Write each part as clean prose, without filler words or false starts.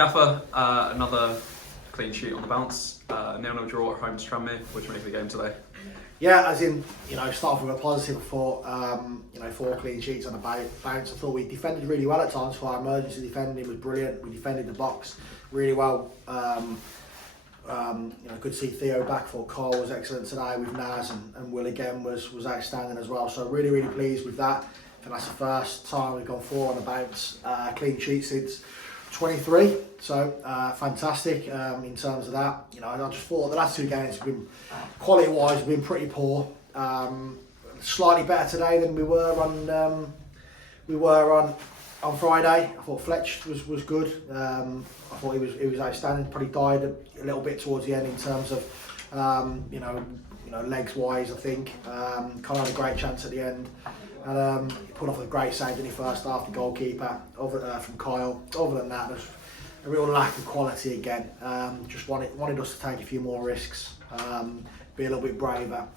Gaffer, another clean sheet on the bounce. 0-0 draw at home to Tranmere. What do you make of the game today? Yeah, as in, start off with a positive. I thought, 4 clean sheets on the bounce. I thought we defended really well at times. For our emergency defending was brilliant. We defended the box really well. Good to see Theo back. For Carl was excellent today with Naz, and Will again was outstanding as well. So really pleased with that. And that's the first time we've gone 4 on the bounce, clean sheet since 23. So fantastic in terms of that. I just thought the last 2 games have been quality-wise have been pretty poor. Slightly better today than we were on Friday. I thought Fletch was good. I thought he was outstanding. Probably died a little bit towards the end in terms of legs wise. I think kind of had a great chance at the end. And he put off a great save in the first half, the goalkeeper from Kyle. Other than that, there's a real lack of quality again. Just wanted us to take a few more risks, be a little bit braver.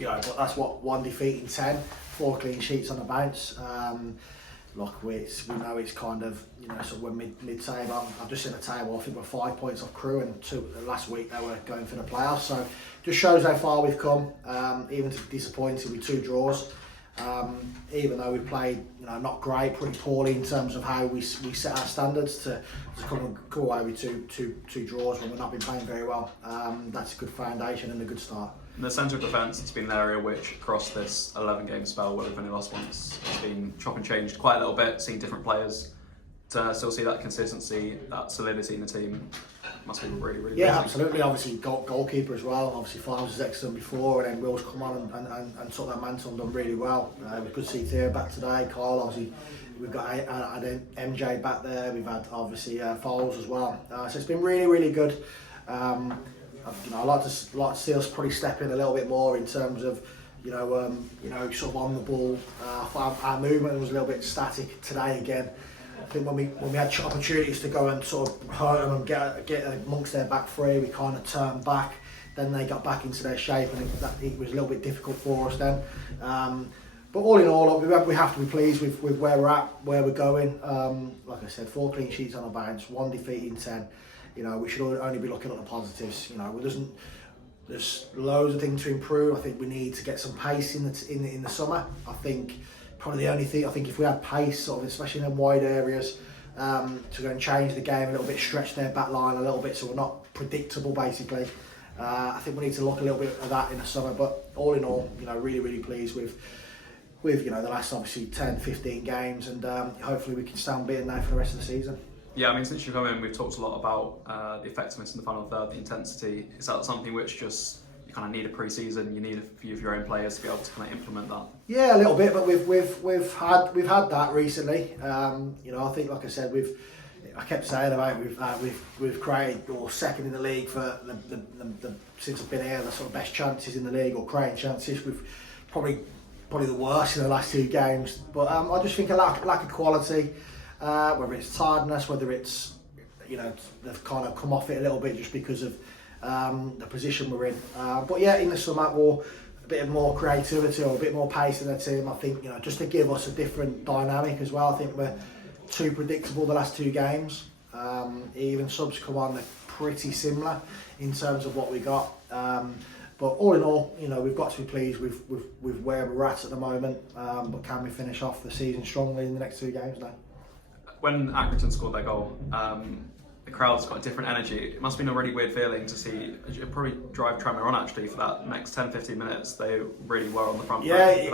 But that's what 1 defeat in 10, 4 clean sheets on the bounce. Look, we know it's kind of, so we're mid-table. I've just seen a table, I think we're 5 points off Crew, and last week they were going for the playoffs. So just shows how far we've come, even to disappointed with 2 draws. Even though we played, not great, pretty poorly in terms of how we set our standards to come away with two draws when we've not been playing very well. That's a good foundation and a good start. In the centre of defence, it's been an area which, across this 11-game spell where we've only lost once, it's been chop and changed quite a little bit, seeing different players. To still see that consistency, that solidity in the team, must be really busy. Yeah, absolutely. Obviously, goalkeeper as well. Obviously, Farms was excellent before, and then Will's come on and took that mantle and done really well. It was good to see Theo back today. Kyle, obviously, we've got MJ back there. We've had obviously Foles as well. So it's been really good. I like to see us probably step in a little bit more in terms of sort of on the ball. Our movement was a little bit static today again. I think when we had opportunities to go and sort of hurt them and get amongst their back three, we kind of turned back. Then they got back into their shape, and it was a little bit difficult for us then. But all in all, we have to be pleased with where we're at, where we're going. Like I said, 4 clean sheets on our bounce, 1 defeat in 10. We should only be looking at the positives. There's loads of things to improve. I think we need to get some pace in the summer. I think probably the only thing, if we had pace, sort of, especially in them wide areas, to go and change the game a little bit, stretch their back line a little bit so we're not predictable basically. I think we need to look a little bit of that in the summer, but all in all, really pleased with the last obviously 10-15 games, and hopefully we can stay unbeaten now for the rest of the season. Yeah, I mean, since you've come in, we've talked a lot about the effectiveness in the final third, the intensity. Is that something which just you kind of need a pre-season? You need a few of your own players to be able to kind of implement that. Yeah, a little bit, but we've had that recently. I think, like I said, I kept saying about we've created, or second in the league for the since I've been here, the sort of best chances in the league, or creating chances. We've probably the worst in the last 2 games, but I just think a lack of quality. Whether it's tiredness, whether it's they've kind of come off it a little bit just because of the position we're in. But yeah, in the summer, or a bit more creativity or a bit more pace in the team. I think just to give us a different dynamic as well. I think we're too predictable the last 2 games. Even subs come on, they're pretty similar in terms of what we got. But all in all, we've got to be pleased with where we're at the moment. But can we finish off the season strongly in the next 2 games now? When Accrington scored their goal, the crowd's got a different energy. It must have been a really weird feeling to see. It probably drive Tranmere on actually for that next 10-15 minutes. They really were on the front. Yeah,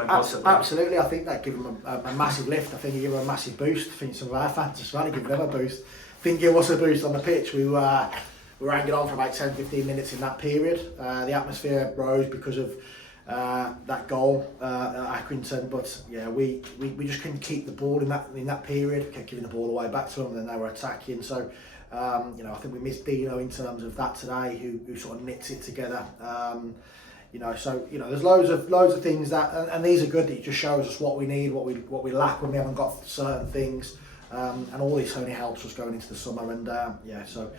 absolutely. I think that gave them a massive lift. I think it gave them a massive boost. I think some of our fans as well give them a boost. I think it gave us a boost on the pitch. We were hanging on for about 10-15 minutes in that period. The atmosphere rose because of that goal at Accrington, but yeah, we just couldn't keep the ball in that period. We kept giving the ball away back to them, and then they were attacking. So I think we missed Dino in terms of that today, who sort of knits it together. There's loads of things that, and these are good. It just shows us what we need, what we lack when we haven't got certain things, and all this only helps us going into the summer. And so.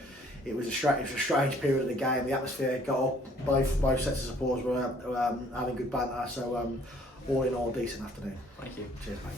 It was a strange period of the game. The atmosphere got up. Both sets of supporters were having good banter. So all in all, decent afternoon. Thank you. Cheers, mate.